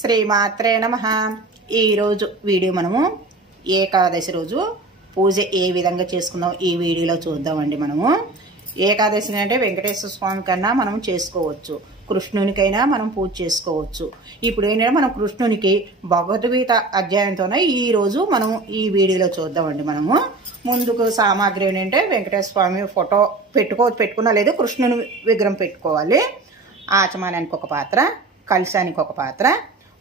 శ్రీమాత్రే నమః. ఈరోజు వీడియో మనము ఏకాదశి రోజు పూజ ఏ విధంగా చేసుకుందాం ఈ వీడియోలో చూద్దామండి. మనము ఏకాదశి అంటే వెంకటేశ్వర స్వామి కన్నా మనం చేసుకోవచ్చు, కృష్ణునికైనా మనం పూజ చేసుకోవచ్చు. ఇప్పుడు ఏంటంటే మనం కృష్ణునికి భగవద్గీత అధ్యాయంతోనే ఈ రోజు మనం ఈ వీడియోలో చూద్దామండి. మనము ముందుకు సామాగ్రి ఏంటంటే వెంకటేశ్వర స్వామి ఫోటో పెట్టుకున్నా లేదు, కృష్ణుని విగ్రహం పెట్టుకోవాలి. ఆచమానానికి ఒక పాత్ర, కలశానికి ఒక పాత్ర,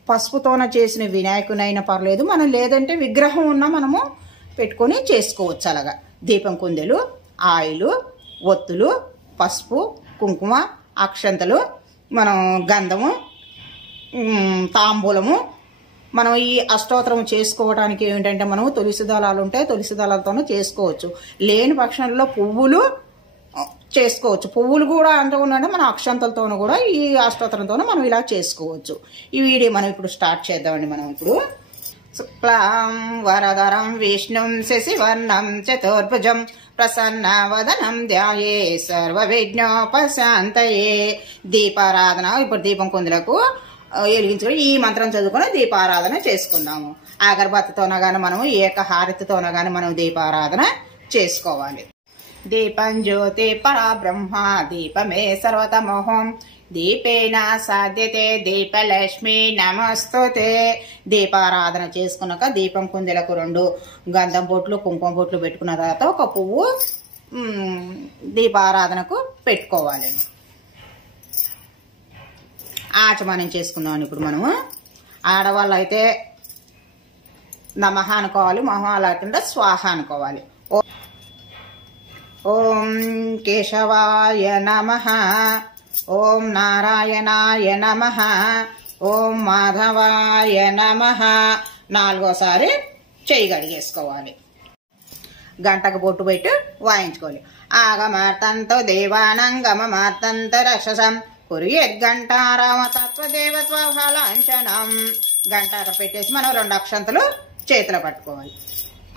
పసుపుతోన చేసిన వినాయకునైనా పర్లేదు, మనం లేదంటే విగ్రహం ఉన్నా మనము పెట్టుకొని చేసుకోవచ్చు. అలాగా దీపం కుందెలు, ఆయిలు, ఒత్తులు, పసుపు, కుంకుమ, అక్షంతలు, మనం గంధము, తాంబూలము. మనం ఈ అష్టోత్తరం చేసుకోవడానికి ఏంటంటే మనం తులసి దళాలు ఉంటే తులసి దళాలతోనూ చేసుకోవచ్చు. లేని పక్షంలో పువ్వులు చేసుకోవచ్చు. పువ్వులు కూడా అంటూ ఉంటే మన అక్షంతలతోనూ కూడా ఈ అష్టోత్తరంతోనూ మనం ఇలా చేసుకోవచ్చు. ఈ వీడియో మనం ఇప్పుడు స్టార్ట్ చేద్దామండి. మనం ఇప్పుడు శుక్లాం వరదరం విష్ణుం శశివర్ణం చతుర్భుజం ప్రసన్నవదనం ధ్యాయే సర్వ విఘ్నోపశాంతయే. దీపారాధన ఇప్పుడు దీపం కుందులకు వెలిగించుకొని ఈ మంత్రం చదువుకొని దీపారాధన చేసుకుందాము. అగరబత్తితోన గాని మనము ఏకహారతితోన గాని మనం దీపారాధన చేసుకోవాలి. దీపం జ్యోతి పరబ్రహ్మ దీపమే సర్వతమోహం దీపేన సాధ్యతే దీపలక్ష్మి నమస్తుతే. దీపారాధన చేసుకున్నాక దీపం కుందెలకు 2 గంధం బొట్లు, కుంకుమ బొట్లు పెట్టుకున్న తర్వాత ఒక పువ్వు దీపారాధనకు పెట్టుకోవాలి. ఆచమనం చేసుకుందామని ఇప్పుడు మనము ఆడవాళ్ళు అయితే నమః అనుకోవాలి, మహాలు అవుతుంటే స్వాహ అనుకోవాలి. ఓం కేశవాయ నమః, ఓం నారాయణాయ నమః, ఓం మాధవాయ నమః. 4వసారి చెయ్యి గడిగేసుకోవాలి. గంటకు బొట్టు పెట్టి వాయించుకోవాలి. ఆగమార్తంతో దేవానంగమార్తంత రక్షసం కురియద్గంటారామ తత్వదేవత్వ ఫలాంఛనం. గంట అక్కడ పెట్టేసి మనం 2 అక్షంతలు చేతిలో పట్టుకోవాలి.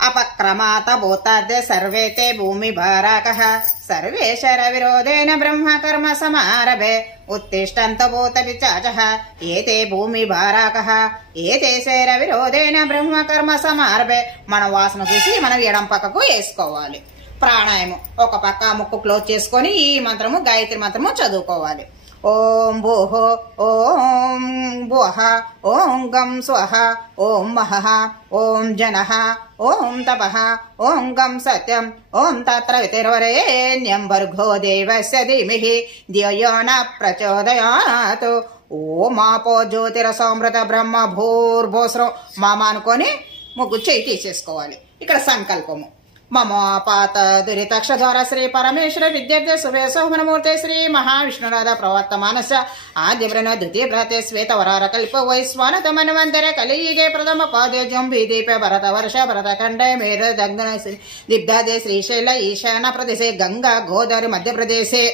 అపక్రమాత భూతాద్య సర్వేతే భూమి భారాకః సర్వే శర విరోధేన బ్రహ్మ కర్మ సమారభే ఉత్తిష్టంత భూత విచాచః ఏతే భూమి భారాకః ఏతే శర విరోధేన బ్రహ్మ కర్మ సమారభే. మన వాసన చూసి మనం ఎడం పక్కకు వేసుకోవాలి. ప్రాణాయామం ఒక పక్క ముక్కు క్లోజ్ చేసుకొని ఈ మంత్రము గాయత్రి మంత్రము చదువుకోవాలి. ఓం భూః ఓం భువః ఓం గం స్వః ఓం మహః ఓం జనః ఓం తపః ఓం గం సత్యం ఓం తత్ర వితిర్వరేణ్యం భర్గో దేవస్య ధీమహి ధియో న ప్రచోదయాత్. ఓం ఆపో జ్యోతిరసమృత బ్రహ్మ భూర్భువస్సుః. మామ అనుకొని ముగ్గు చేయి తీసేసుకోవాలి. ఇక్కడ సంకల్పము మమోపాత దురితక్షర శ్రీ పరమేశ్వర విద్యార్థి శుభే సోమనమూర్తి శ్రీ మహావిష్ణురాధ ప్రవర్తమానస ఆద్యవ్రణ ద్వితీయ భ్రతే శ్వేతవరార కల్ప వైశ్వానత మన్వంతర కలియుగే ప్రథమ పాదే జంబీదీప భరత వర్ష భరత ఖండే మేరు దగ్ధ దిగ్ధాదే శ్రీశైల ఈశాన ప్రదేశే గంగా గోదావరి మధ్యప్రదేశే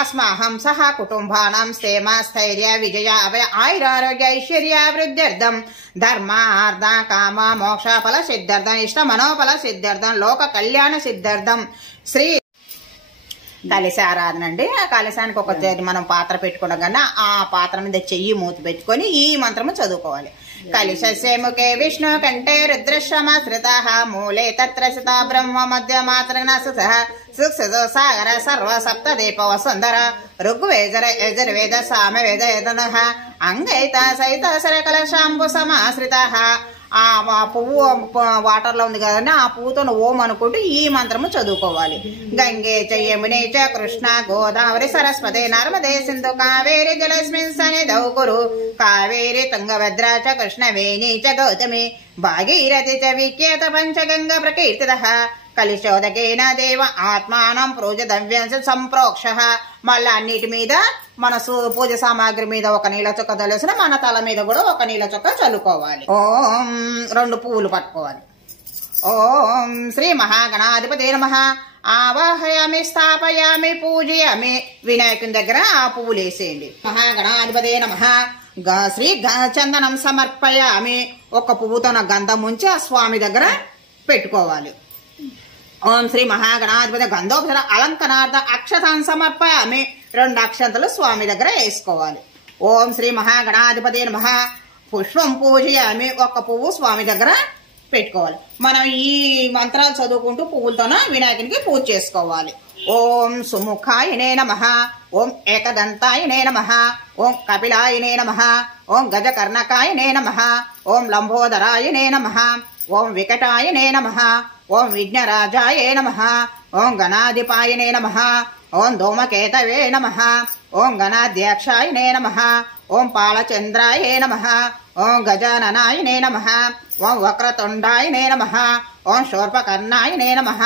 అస్మాహం సహ కుటుంబానాం స్థేమ స్థైర్య విజయ అభయ ఆయురారోగ్య ఐశ్వర్య వృద్ధ్యర్థం ధర్మ అర్థ కామ మోక్ష ఫల సిద్ధార్థం ఇష్ట మనోఫల సిద్ధార్థం లోక కళ్యాణ సిద్ధార్థం. శ్రీ కలశ ఆరాధన అండి. ఆ కలశానికి ఒక మనం పాత్ర పెట్టుకోవడం కన్నా ఆ పాత్ర మీద చెయ్యి మూతి పెట్టుకొని ఈ మంత్రము చదువుకోవాలి. కలిశస్య ముఖే విష్ణు కంఠే రుద్రశ్రమాశ్రితః మూలే తత్ర సితా బ్రహ్మ మధ్య మాత్రన సుఖసో సాగర సర్వ సప్త దీప వసుంధర ఋగ్వేద యజుర్వేద సామవేద యదనః అంగైత సైత సరకల శాంభు సమాశ్రితః. ఆ పువ్వు వాటర్ లో ఉంది కదండి, ఆ పువ్వుతో ఓం అనుకుంటూ ఈ మంత్రము చదువుకోవాలి. గంగే చ యమునే చ కృష్ణ గోదావరి సరస్వతి నర్మదే సింధు కావేరి జలస్మిన్ సన్నిధౌ కురు కావేరి తుంగభద్రా చ కృష్ణవేణి చ గౌతమి భాగీరథి చ విఖ్యాత పంచగంగ ప్రకీర్తితః కలిశోదకేన దేవ ఆత్మానం ప్రోజదవ్యం సంప్రోక్ష. మళ్ళీ అన్నిటి మీద మన పూజ సామాగ్రి మీద ఒక నీళ్ళ చొక్క చల్లేసిన మన తల మీద కూడా ఒక నీళ్ళ చొక్క చల్లుకోవాలి. ఓం 2 పువ్వులు పట్టుకోవాలి. ఓం శ్రీ మహాగణాధిపతే నమః ఆవాహయామి స్థాపయామి పూజయామి. వినాయకుని దగ్గర ఆ పువ్వులు వేసేయండి. మహాగణాధిపతే నమః శ్రీ చందనం సమర్పయామి. ఒక పువ్వుతో గంధం ఉంచి ఆ స్వామి దగ్గర పెట్టుకోవాలి. ఓం శ్రీ మహాగణాధిపతి గంధోపర అలంకనార్థ అక్షతాన్ సమర్పయామి. 2 అక్షంతలు స్వామి దగ్గర వేసుకోవాలి. ఓం శ్రీ మహాగణాధిపతి నమః పుష్పం పూజయామి, ఒక్క పువ్వు స్వామి దగ్గర పెట్టుకోవాలి. మనం ఈ మంత్రాలు చదువుకుంటూ పువ్వులతోన వినాయకునికి పూజ చేసుకోవాలి. ఓం సుముఖాయనే నమః, ఓం ఏకదంతాయనే నమః, ఓం కపిలాయనే నమః, ఓం గజకర్ణకాయనే నమః, ఓం లంబోదరాయనే నమః, ఓం వికటాయనే నమః, ఓం విఘ్నరాజాయే నమః, ఓం గణాధిపాయనే నమః, ఓం ధూమకేతవే నమః, ఓం గణాధ్యక్షాయనే నమః, ఓం పాలచంద్రాయే నమః, ఓం గజాననాయనే నమః, ఓం వక్రతుండాయనే నమః, ఓం శూర్పకర్ణాయనే నమః,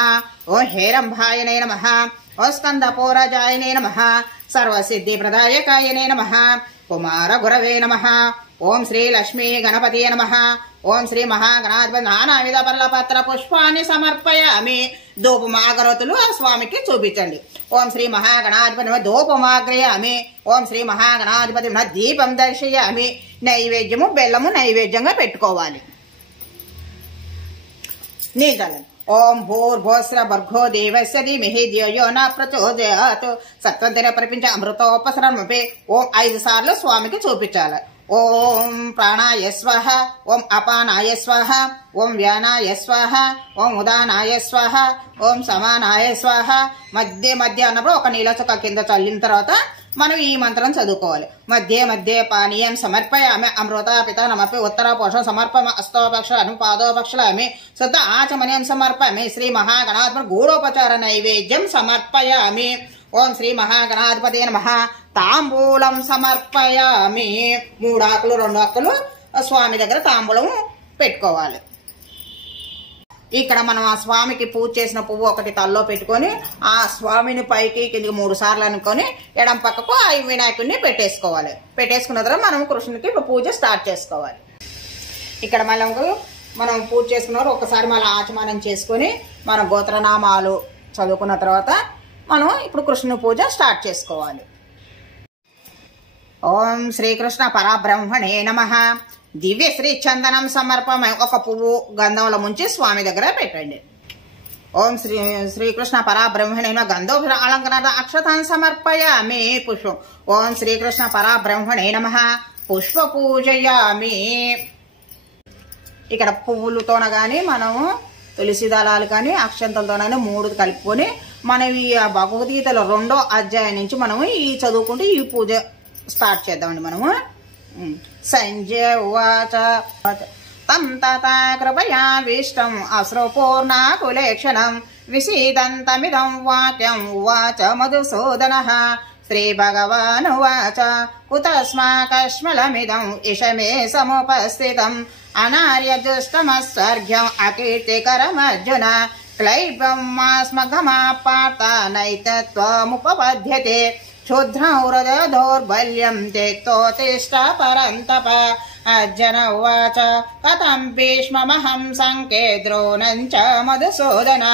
ఓం హేరంభాయనే నమః, ఓం స్కందపూరజాయనే నమః, సర్వసిద్ధిప్రదాయకాయనే నమః, కుమార గురవే నమః, ఓం శ్రీ లక్ష్మీ గణపతియే నమః, ఓం శ్రీ మహాగణాధిపతి నానావిధ పత్ర పుష్పాన్ని సమర్పయామి. ధూపమాగరతులు ఆ స్వామికి చూపించండి. ఓం శ్రీ మహాగణాధిపతి ధూపమాగ్రయామి. ఓం శ్రీ మహాగణాధిపతి దీపం దర్శయామి. నైవేద్యము బెల్లము నైవేద్యంగా పెట్టుకోవాలి. నీళ్ళు ఓం భూర్భోస్ర భర్గో దేవస్య ధీమహి ధియో యో న ప్రచోదయాత్. సత్వంతర ప్రపంచ అమృతోపసరణమపి. ఓం 5 సార్లు స్వామికి చూపించాలి. ఓం ప్రాణాయ స్వాహ, ఓం అపానాయ స్వాహ, ఓం వ్యానాయ స్వాహ, ఓం ఉదానాయ స్వాహ, ఓం సమానాయ స్వాహ. మధ్య మధ్య అన్నప్పుడు ఒక నీళ్ళ చుక్క కింద చల్లిన తర్వాత మనం ఈ మంత్రం చదువుకోవాలి. మధ్య మధ్య పానీయం సమర్పయామి. అమృత పితనమపి ఉత్తర పోషం సమర్పమ అస్తోపక్షామి పాదోపక్షామి శుద్ధ ఆచమనీయం సమర్పయామి. శ్రీ మహాగణాధిపతి గూఢోపచార నైవేద్యం సమర్పయామి. ఓం శ్రీ మహాగణాధిపతి నమః. తాంబూలం సమర్పయామి. 3 ఆకులు 2 ఆకులు స్వామి దగ్గర తాంబూలం పెట్టుకోవాలి. ఇక్కడ మనం ఆ స్వామికి పూజ చేసిన పువ్వు ఒకటి తల్లో పెట్టుకొని ఆ స్వామిని పైకి కిందికి 3 సార్లు అనుకొని ఎడం పక్కకు ఆ వినాయకుడిని పెట్టేసుకోవాలి. పెట్టేసుకున్న తర్వాత మనం కృష్ణునికి పూజ స్టార్ట్ చేసుకోవాలి. ఇక్కడ మనం పూజ చేసుకున్న ఒకసారి మళ్ళీ ఆచమనం చేసుకొని మన గోత్రనామాలు చదువుకున్న తర్వాత మనం ఇప్పుడు కృష్ణుని పూజ స్టార్ట్ చేసుకోవాలి. ఓం శ్రీకృష్ణ పరబ్రహ్మణే నమః. దివ్య శ్రీ చందనం సమర్పమ. ఒక పువ్వు గంధంలో ముంచి స్వామి దగ్గర పెట్టండి. ఓం శ్రీకృష్ణ పరబ్రహ్మణే నమః. గంధో అలంకరణ అక్షతాన్ సమర్పయామి. పుష్పం. ఓం శ్రీకృష్ణ పరబ్రహ్మణే నమః. పుష్ప పూజయామి. ఇక్కడ పువ్వులతోన గాని మనము తులసి దళాలు కానీ అక్షంతలతోనని 3 కలుపుకొని మనం ఈ భగవద్గీతలో 2వ అధ్యాయం నుంచి మనము ఈ చదువుకుంటూ ఈ పూజ స్టార్ట్ చేద్దామండి. మనము సంజయ ఉవాచ తం తథా కృపయావిష్టం అశ్రుపూర్ణాకులేక్షణం విసీదంతమిదం వాక్యం ఉవాచ మధుసూదనః. శ్రీభగవానువాచ కుతస్మాకశ్మలమిదం ఇషమే సముపస్థితం అనార్యజుష్టమస్వర్గ్యం అకీర్తికరమర్జున క్లైబం మాస్మగమాపార్త నైతత్వముపపద్యతే క్షుద్రం హృదయ దౌర్బల్యం తెక్తోతిష్ట పరంతప. అర్జున ఉవాచ కథం భీష్మమహం సంకే ద్రోణం చ మధుసూదన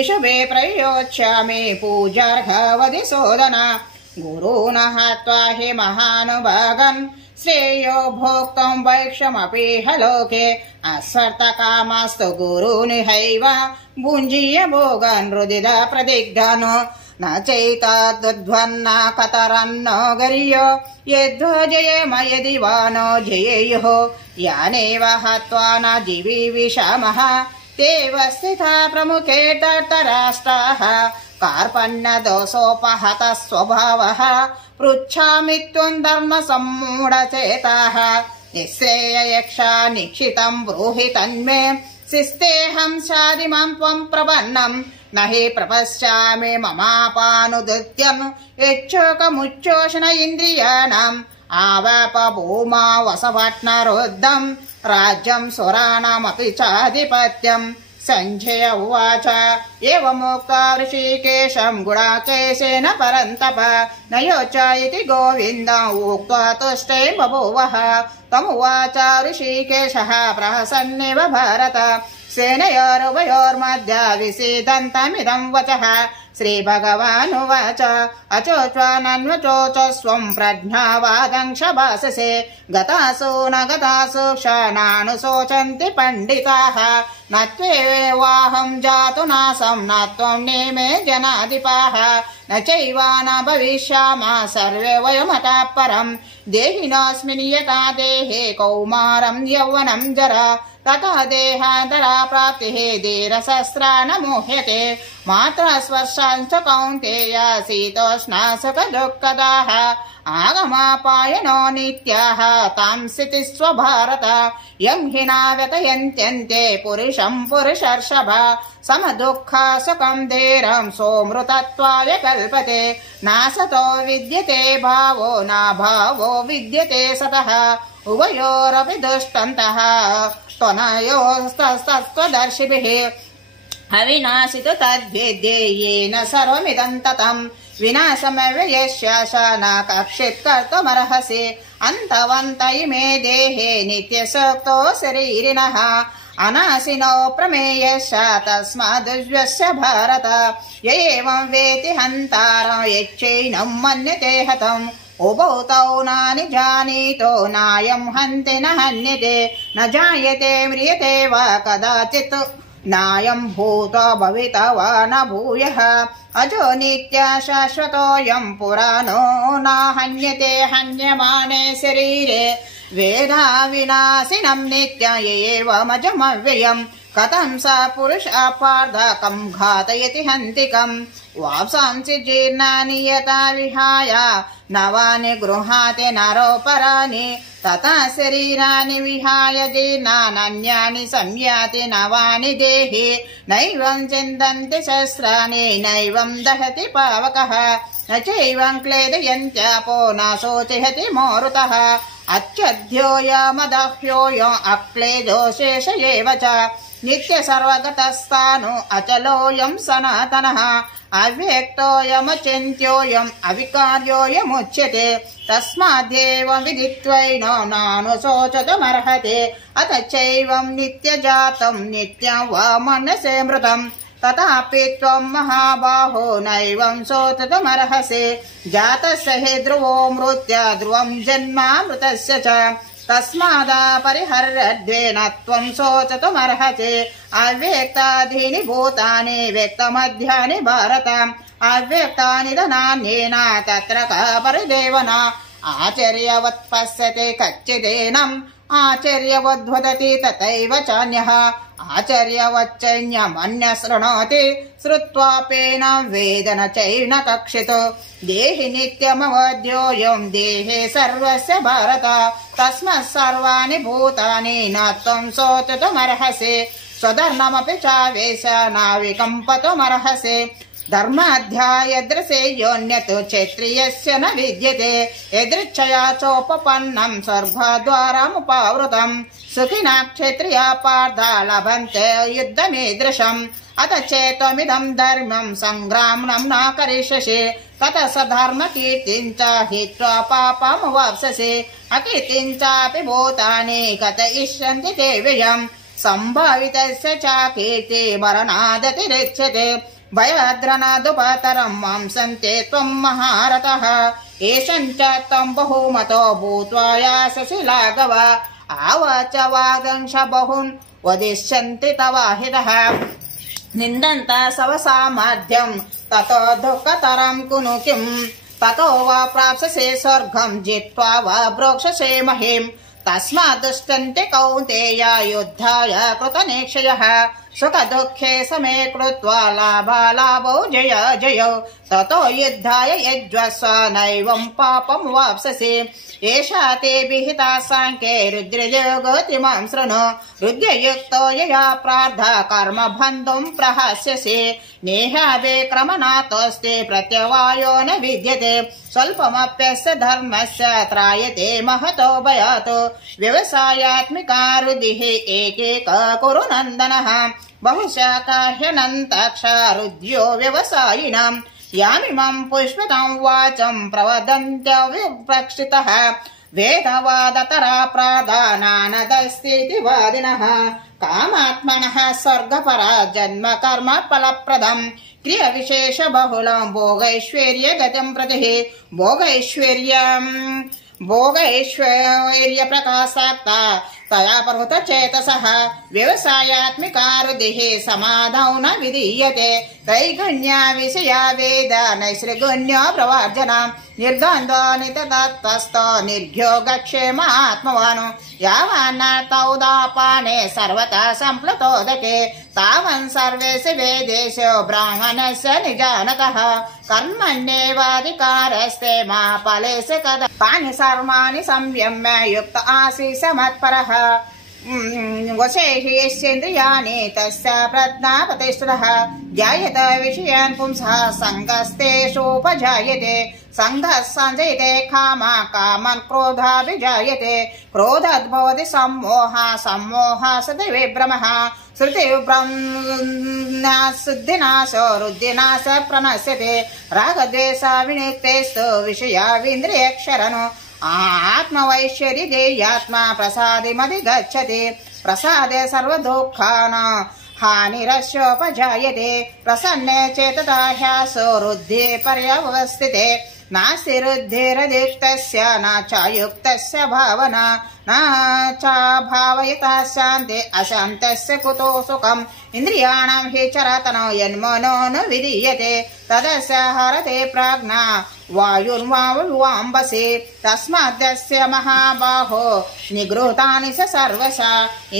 ఇషుభే ప్రయోచ్యామి పూజార్హవధిసూదన. గురూణ హత్వా హి మహానుభాగన్ శ్రేయో భోక్తం వైక్షమపీహ లోకే అస్వర్తకామస్తు గురూనిహైవ భుంజీయ భోగన్ హృదిద ప్రదిగ్ధను నైతాద్వన్న కతరన్నో గర్యో యద్వజయేమ యది వానో జయేయుః యానేవ హత్వా న జీవిషామః తేవ స్థితా ప్రముఖే ధర్తరాష్ట్రాః కార్పణ్య దోషోపహత స్వభావః పృచ్ఛామి త్వం ధర్మ సమ్మూఢచేతాః నిశ్రేయయక్షా నిక్షితం బ్రూహి తన్మే శిస్తేహం శాదిమం త్వం ప్రపన్నం నహి ప్రపశ్యామి మమాపానుదృత్యం యచ్చోకముచ్చోషణ ఇంద్రియాణం ఆవాప భూమా వసవట్నరుద్ధం రాజ్యం సురాణమపి చాధిపత్యం. సంజయ ఉవాచ ఏవముక్తా ఋషికేశం గుడాకేశేన పరంతప నయోచ ఇతి గోవిందం ఉక్త్వా తుష్టే బభూవః. తమువాచ ఋషికేశః ప్రహసన్నివ భారత सेनयोरुभयोर्मध्ये विसीदन्तमिदं वचः श्रीभगवानुवाच अचोच्वानन्वचोचस्वं प्रज्ञावादंशभाससे गतासु न गतासु क्षणानुशोचन्ति पण्डिताः न त्वेवाहं जातु नासं न त्वं नेमे जनाधिपाः न चैव न भविष्यामः सर्वे वयमतः परम् देहिनोऽस्मिन् यथा देहे कौमारं यौवनं जरा तथा देहान्तरा प्राप्तिः धीरशस्त्रा न मोह्यते मात्रा स्पर्शांश्च कौन्तेय शीतोष्णा सुखदुःखदाः आगमापायनो नित्याः तां स्थितिस्व भारत यं हि न व्यतयन्त्यन्ते पुरुषं पुरुषर्षभ समदुःखा सुखं धीरं सोऽमृतत्वाय कल्पते नासतो विद्यते भावो न भावो विद्यते सतः उभयोरपि दुष्टन्तः त्वनयोस्तस्तत्त्वदर्शिभिः अविनाशितु तद्विद्ये येन सर्वमिदं ततं विनाशमव्ययस्य स न कक्षित् कर्तुमर्हसि अन्तवन्त इमे देहे नित्यसुक्तो शरीरिणः अनाशिनो प्रमेयस्य तस्मादुज्वस्य भारत य एवं वेति हन्तारं यच्चैनं मन्यते हतम् उभौ तौ नानिजानीतो नायं हन्ति न हन्यते न जायते म्रियते वा कदाचित् नायं भूतो भविता वा न भूयः अजो नित्य शाश्वतोऽयं पुराणो न हन्यते हन्यमाने शरीरे वेदा विनाशिनं नित्यं एवमजमव्ययम् कथं स पुरुषः पार्थ कं घातयति हन्तिकम् वाप्सांसि जीर्णानि यथा विहाय नवानि गृहाति नरोपराणि तथा शरीराणि विहाय जीर्णान्यानि संयाति नवानि देहि नैवं चिन्तन्ति शस्त्राणि नैवं दहति पावकः न चैवं क्लेदयन्त्यापो न शोचयति मोरुतः अच्छध्योऽयमदह्योऽयम् अक्लेदो शेष एव च नित्य सर्वगतस्थाणु अचलोऽयं सनातनः अव्यक्तोऽयमचिन्त्योऽयम् अविकार्योऽयमुच्यते तस्मादेवं विदित्वैनो नानुशोचतुमर्हते अथ चैवं नित्यजातं नित्यं वा मनसे मृतम् तथापि त्वं महाबाहो नैवं शोचतुमर्हसि जातस्य हि ध्रुवो मृत्या ध्रुवं जन्मामृतस्य च तस्मादपरिहर्यद्वेन त्वं शोचतुमर्हसि अव्यक्तादीनि भूतानि व्यक्तमध्यानि भारत अव्यक्तानि धनान्येन तत्र का परिदेवना आचर्यवत् पश्यते कच्चिदेनम् आचर्यवद्वदति तथैव चान्यः आचर्यवच्चैन्यमन्यः शृणोति श्रुत्वापेनं वेद न चैन कक्षित् देहि नित्यमवध्योऽयं देहे सर्वस्य भारत तस्मात् सर्वाणि भूतानि न त्वं शोचितुमर्हसि स्वधर्ममपि चावेश न विकम्पतुमर्हसि धर्माध्यायदृशे योऽन्यत् क्षत्रियस्य न विद्यते यदृच्छया चोपपन्नं स्वर्गद्वारमुपावृतम् सुखिनः क्षत्रिया पार्थ लभन्ते युद्धमीदृशम् अथ चेत्त्वमिदं धर्मं सङ्ग्रामं न करिष्यसि ततः स धर्मकीर्तिं च हित्वा पापमवाप्स्यसि अकीर्तिं चापि भूतानि कथयिष्यन्ति ते व्ययम् सम्भावितस्य च कीर्ति मरणादतिरिच्यते भयाद्रनादुपतरं मांसन्ते त्वं महारथः एषं च त्वं बहुमतो भूत्वा यास्यसि लाघव आवाच वादंश बहुन् वदिष्यन्ति तव हितः निन्दन्तः सवसामर्थ्यं ततो दुःखतरं कुनु किम् ततो वा प्राप्स्यसे स्वर्गं जित्वा वा प्रोक्षसे महीम् तस्मात् दुष्टन्ते कौन्तेय युद्धाय कृतनिश्चयः सुखदुःखे समे कृत्वा लाभालाभौ जय जयौ ततो युद्धाय यज्वस्व नैवं पापं वाप्स्यसि एषा ते विहिता साङ्ख्ये रुद्रयोगतिमां शृणु रुद्रयुक्तो यया प्रार्थ कर्म बन्धुं प्रहस्यसि नेहाभिक्रमणातोऽस्ति प्रत्यवायो न विद्यते स्वल्पमप्यस्य धर्मस्य त्रायते महतो भयात् व्यवसायात्मिका रुधिः एकैक कुरु नन्दनः बहुशः ह्यनन्तक्षारुद्यो व्यवसायिनाम् यामिमं पुष्पितं वाचं प्रवदन्त्य विप्रक्षितः వేదవాదతరా ప్రాధానానదస్థితి వాదినః కామాత్మనః స్వర్గపర జన్మ కర్మ ఫలప్రదం క్రియ విశేష బహుళం భోగైశ్వర్య గతం ప్రతి భోగైశ్వర్య ప్రకాశాక్త తయా పర్వత చేతసః వ్యవసాయాత్మికారుదిః సమాధౌ న విధీయతే త్రైగుణ్య విషయ వేద నైసృగుణ్య ప్రవర్జన నిర్ద్వంద్వ నితతత్వస్థో నిర్యోగక్షేమ ఆత్మవాను యావన్నతౌదాపానే సర్వతా సంప్లుతోదకే తావన్ సర్వేషు వేదేషు బ్రాహ్మణస్య నిజానతః కర్మణ్యేవాధికారస్తే మా ఫలేషు కద తాని సర్వాణి సంయమ్య యుక్త ఆసీస మత్పరః వశేషేంద్రియాణి తస్య ప్రజ్ఞా ప్రతిష్ఠితః ధ్యాయత విషయాన్ పుంసః సంగస్తేషోపజాయతే సంఘః సంజయతే కామన్ క్రోధాభిజాయతే క్రోధద్భవతి సమ్మోహ సతి విభ్రమః శృతివిభ్రమసిద్ధినాశో రుద్ధినాశ ప్రణశ్యతే రాగద్వేష వినిక్తేస్తు విషయావింద్రియక్షరను ఆత్మవైశ్వర్య దేయాత్మ ప్రసాదిమది గచ్చతి ప్రసాదే సర్వదుఃఖాన హానిరస్యోపజాయతే ప్రసన్నే చేతతా హ్యాసో రుద్ధే పర్యవస్థితే నాస్తి రుద్ధిరదిక్తస్య నా చాయుక్తస్య భావన నా చాభావయతా శాంతే అశాంతస్య కుతో సుఖం ఇంద్రియాణం హి చరతనో యన్మనో న విధీయతే తదస్య హరతే ప్రాజ్ఞా వాయుర్వాంబసి తస్మాదస్య మహాబాహో నిగృహతాని సర్వశ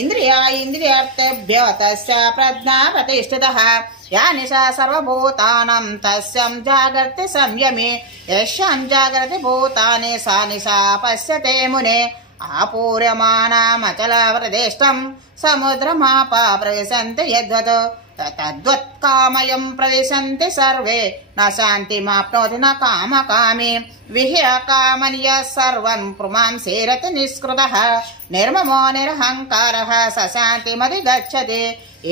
ఇంద్రియార్థేభ్యో తస్య ప్రజ్ఞా ప్రతిష్ఠితః యా నిశా సర్వభూతానాం తస్యం జాగర్తి సంయమే యస్యాం జాగర్తి భూతాని సా నిశా పశ్యతే మునే ఆపూర్యమానామచలవ్రదేష్టం సముద్రమాప ప్రవిశంతి యద్వత్ తద్వత్కామయం ప్రవిశంతి సర్వే న శాంతిమాప్నోతి న కామకామి విహ్య కామనియ సర్వం పుమాంసేరతి నిష్కృతః నిర్మమో నిరహంకారః స శాంతిమది గచ్చతి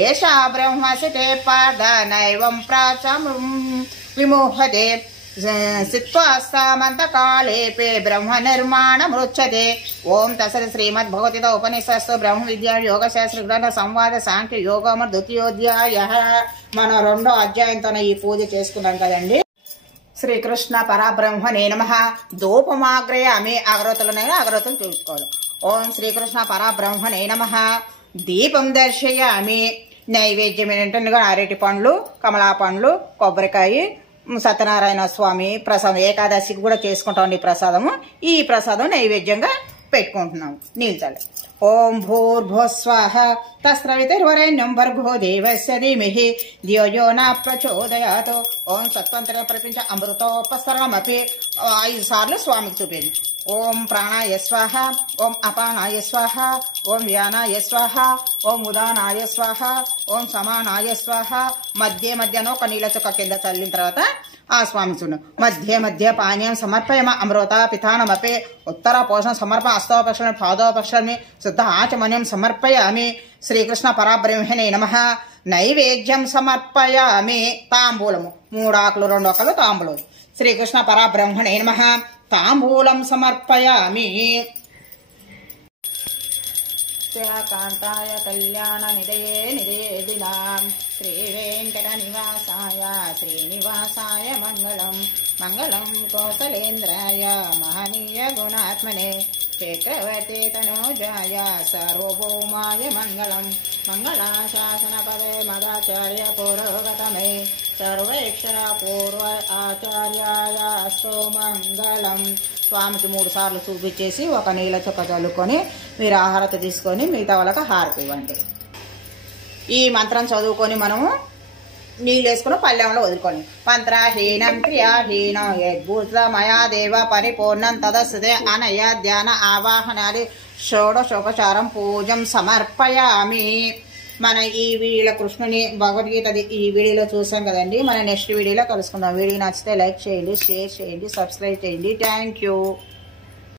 ఏషా బ్రహ్మసితే పార్థ నైవం ప్రాచం విమోహతే సిత్వా సామంతకాలేపే బ్రహ్మ నిర్మాణమృచ్యతే. ఓం తసరి శ్రీమద్భగవద్గీత ఉపనిషత్సు బ్రహ్మ విద్యా యోగశాస్త్ర గ్రంథ సంవాద సాంఖ్య యోగమ ద్వితీయోధ్యాయ. మనం 2వ అధ్యాయంతో ఈ పూజ చేసుకున్నాం కదండి. శ్రీకృష్ణ పరబ్రహ్మణే నమః. ధూపమాగ్రయామి, అగరవత్తులున్నాయి అగరవత్తులు చూసుకోవాలి. ఓం శ్రీకృష్ణ పరబ్రహ్మణే నమః. దీపం దర్శయామి. నైవేద్యం ఏంటంటే అరటి పండ్లు, కమలా పండ్లు, కొబ్బరికాయ, సత్యనారాయణ స్వామి ప్రసాదం ఏకాదశికి కూడా చేసుకుంటాం. ఈ ప్రసాదము, ఈ ప్రసాదం నైవేద్యంగా పెట్టుకుంటున్నాము. నీల్చాలి. ఓం భూర్భువస్వాహ తస్సవితుర్వరేణ్యం భర్గో దేవస్య ధీమహి ధియో యో న ప్రచోదయాత్. ఓం సత్వంతర ప్రపంచ అమృతోపసరమపి 5 సార్లు స్వామికి చూపేది. ఓం ప్రాణాయ స్వాహ, ఓం అపానాయ స్వాహ, ఓం వ్యానాయ స్వాహ, ఓం ఉదానాయ స్వాహ, ఓం సమానాయ స్వాహ. మధ్యలో ఒక నీళ్ళ చుక్క కింద చల్లిన తర్వాత ఆ స్వామి చూడు. మధ్య పానీయం సమర్పయమ అమృత పితానమపి ఉత్తర పోషణ సమర్ప హస్తోపక్షణ పాదోపక్షణ శుద్ధ ఆచమన్యం సమర్పయామి. శ్రీకృష్ణ పరబ్రహ్మణే నమః. నైవేద్యం సమర్పయామి. తాంబూలము 3 ఆకులు 2 ఒక్కలు తాంబూలం. శ్రీకృష్ణ పరబ్రహ్మణే నమః. తాంబూలం సమర్పయామి. కాంతాయ కళ్యాణ నిదయే నిదేదినాం శ్రీ వెంకట నివాసాయ శ్రీనివాసాయ మంగళం. మంగళం కోసలేంద్రాయ మహనీయ గుణాత్మనే చక్రవర్తి తనూజాయ సార్వభౌమాయ మంగళం. మంగళాశాసన పదే మదాచార్య పురోగతమే సర్వేక్షర పూర్వ ఆచార్యాయ అస్తు మంగళం. స్వామికి 3 సార్లు చూపించేసి ఒక నీళ్ళ చుక్క చల్లుకొని మీరు ఆహారత తీసుకొని మిగతా వాళ్ళకి హారతి ఇవ్వండి. ఈ మంత్రం చదువుకొని మనము నీళ్ళు వేసుకుని పళ్ళెంలో వదులుకోండి. మంత్రహీనం క్రియాహీనం యద్భూతమయా దేవ పరిపూర్ణం తదస్సుదే అనయ ధ్యాన ఆవాహనాది షోడశోపచారం పూజం సమర్పయామి. మన ఈ వీడియోలో కృష్ణుని భగవద్గీత ఈ వీడియోలో చూసాం కదండి. మన నెక్స్ట్ వీడియోలో కలుసుకుందాం. వీడియో నచ్చితే లైక్ చేయండి, షేర్ చేయండి, సబ్స్క్రైబ్ చేయండి. Thank you.